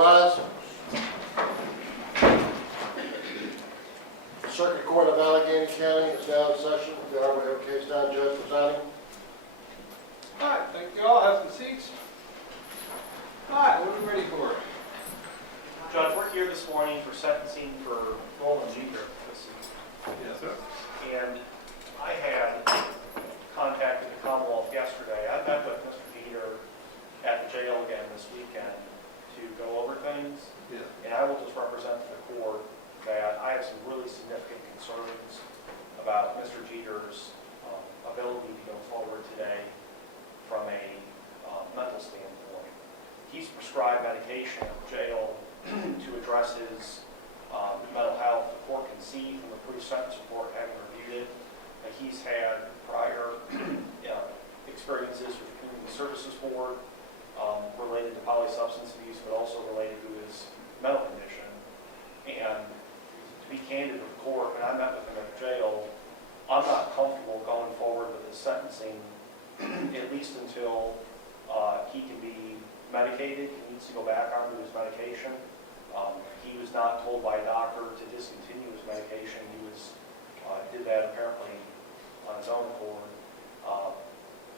rise. Circuit Court of Allegheny County is now in session. The Honorable Hill Case Down Judge presiding. All right, thank you all. Have some seats. All right, what are we ready for? Judge, we're here this morning for sentencing for Roland Jeter. Yes, sir. And I had contacted the Commonwealth yesterday. I met with Mr. Jeter at the jail again this weekend to go over things. Yeah. And I will just represent to the court that I have some really significant concerns about Mr. Jeter's ability to go forward today from a mental standpoint. He's prescribed medication at the jail to address his mental health. The court can see from the pre-sentence report, having reviewed it, that he's had prior experiences with the Community Services Board related to polysubstance abuse, but also related to his mental condition. And to be candid with the court, when I met with him at the jail, I'm not comfortable going forward with his sentencing, at least until he can be medicated. He needs to go back onto his medication. He was not told by a doctor to discontinue his medication. He did that apparently on his own accord.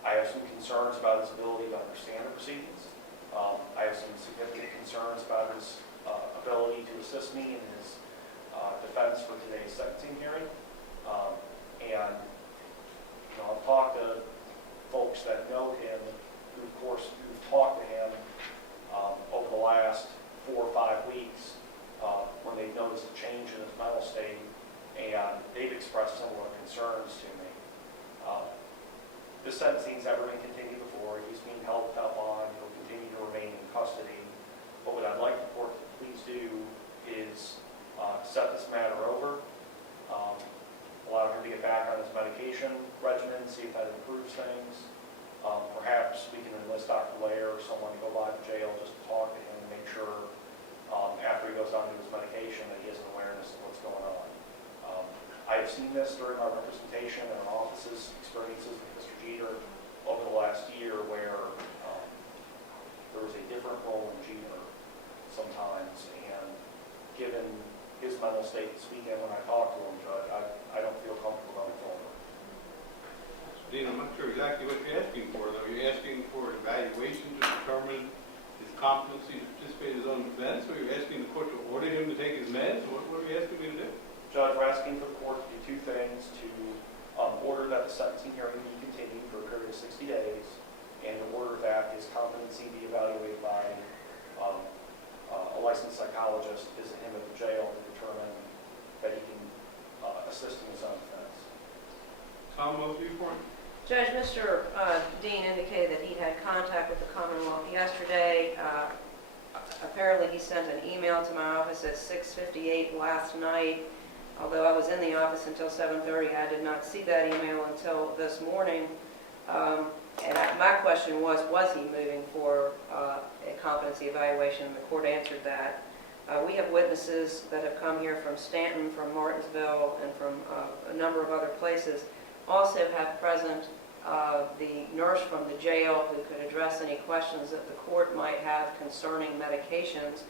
I have some concerns about his ability to understand the proceedings. I have some significant concerns about his ability to assist me in his defense for today's sentencing hearing. And I've talked to folks that know him, who've talked to him over the last 4 or 5 weeks when they've noticed a change in his mental state, and they've expressed similar concerns to me. This sentencing's never been continued before. He's being held without bond. He'll continue to remain in custody. But what I'd like the court to please do is set this matter over, allow him to get back on his medication regimen, see if that improves things. Perhaps we can enlist Dr. Lair or someone to go by the jail just to talk to him and make sure after he goes on to his medication that he has an awareness of what's going on. I have seen this during my representation in our office's experiences with Mr. Jeter over the last year, where there was a different role in Jeter sometimes, and given his mental state this weekend when I talked to him, Judge, I don't feel comfortable going forward. Dean, I'm not sure exactly what you're asking for, though. You're asking for evaluation to determine his competency to participate in his own defense, or you're asking the court to order him to take his meds? What are you asking me to do? Judge, we're asking for the court to do 2 things: to order that the sentencing hearing be continued for a period of 60 days, and to order that his competency be evaluated by a licensed psychologist to visit him at the jail to determine that he can assist in his own defense. Tom, what was your point? Judge, Mr. Dean indicated that he had contact with the Commonwealth yesterday. Apparently he sent an email to my office at 6:58 last night. Although I was in the office until 7:30, I did not see that email until this morning. My question was he moving for a competency evaluation? And the court answered that. We have witnesses that have come here from Stanton, from Martinsville, and from a number of other places. Also have present the nurse from the jail who could address any questions that the court might have concerning medications.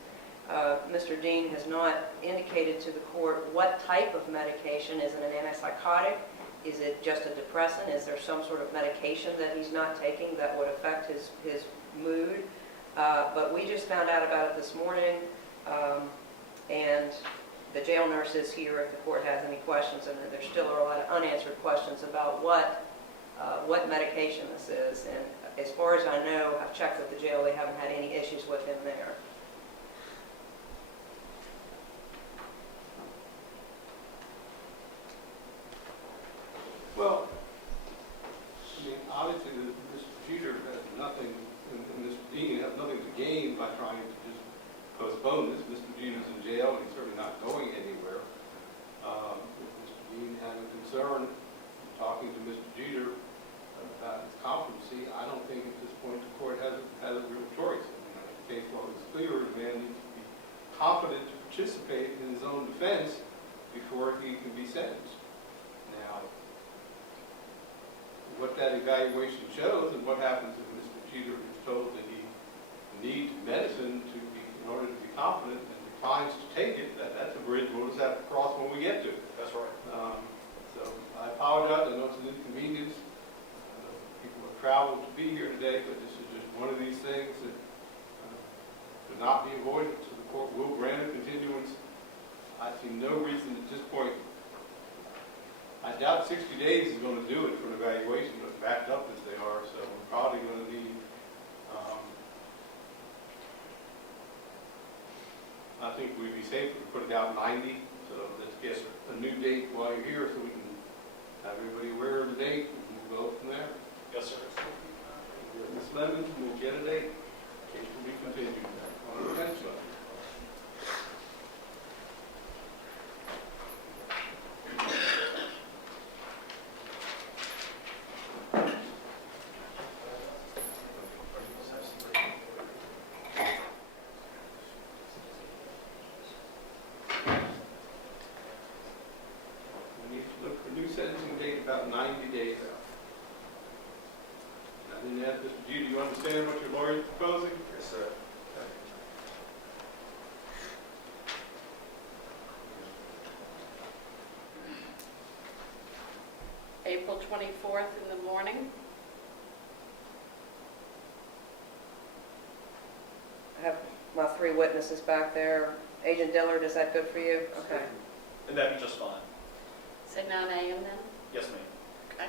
Mr. Dean has not indicated to the court what type of medication. Is it an antipsychotic? Is it just a depressant? Is there some sort of medication that he's not taking that would affect his mood? But we just found out about it this morning, and the jail nurse is here if the court has any questions, and there still are a lot of unanswered questions about what medication this is. And as far as I know, I've checked with the jail, they haven't had any issues with him there. Well, I mean, obviously, Mr. Jeter has nothing, and Mr. Dean has nothing to gain by trying to just postpone this. Mr. Jeter's in jail, and he's certainly not going anywhere. If Mr. Dean had a concern talking to Mr. Jeter about his competency, I don't think at this point the court has a real choice. I mean, the case law is clear. The man needs to be competent to participate in his own defense before he can be sentenced. Now, what that evaluation shows and what happens if Mr. Jeter is told that he needs medicine in order to be incompetent and declines to take it, that's a bridge we'll just have to cross when we get to it. That's right. So I apologize, I know it's an inconvenience. People have traveled to be here today, but this is just one of these things that could not be avoided, so the court will grant a continuance. I see no reason at this point. I doubt 60 days is going to do it for an evaluation, but backed up as they are, so we're probably going to need, I think we'd be safer to put it out 90, so let's get a new date while you're here so we can have everybody aware of the date, and we'll go from there. Yes, sir. Ms. Lemon, we'll get a date, case will be continued on the 10th. We need to look for new sentencing date about 90 days out. I didn't ask Mr. G, do you understand what your lawyer is proposing? Yes, sir. April 24th in the morning. I have my 3 witnesses back there. Agent Dillard, is that good for you? Okay. And that'd be just fine. Say 9 a.m. then? Yes, ma'am. Okay.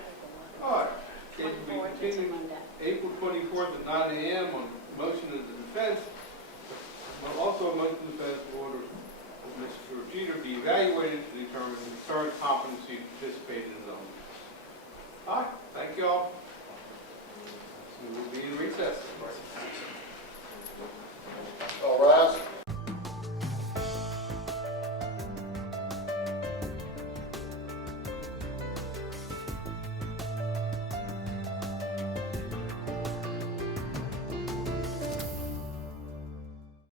All right. Case will be 24th, it's a continued Monday. April 24th at 9 a.m. on motion of the defense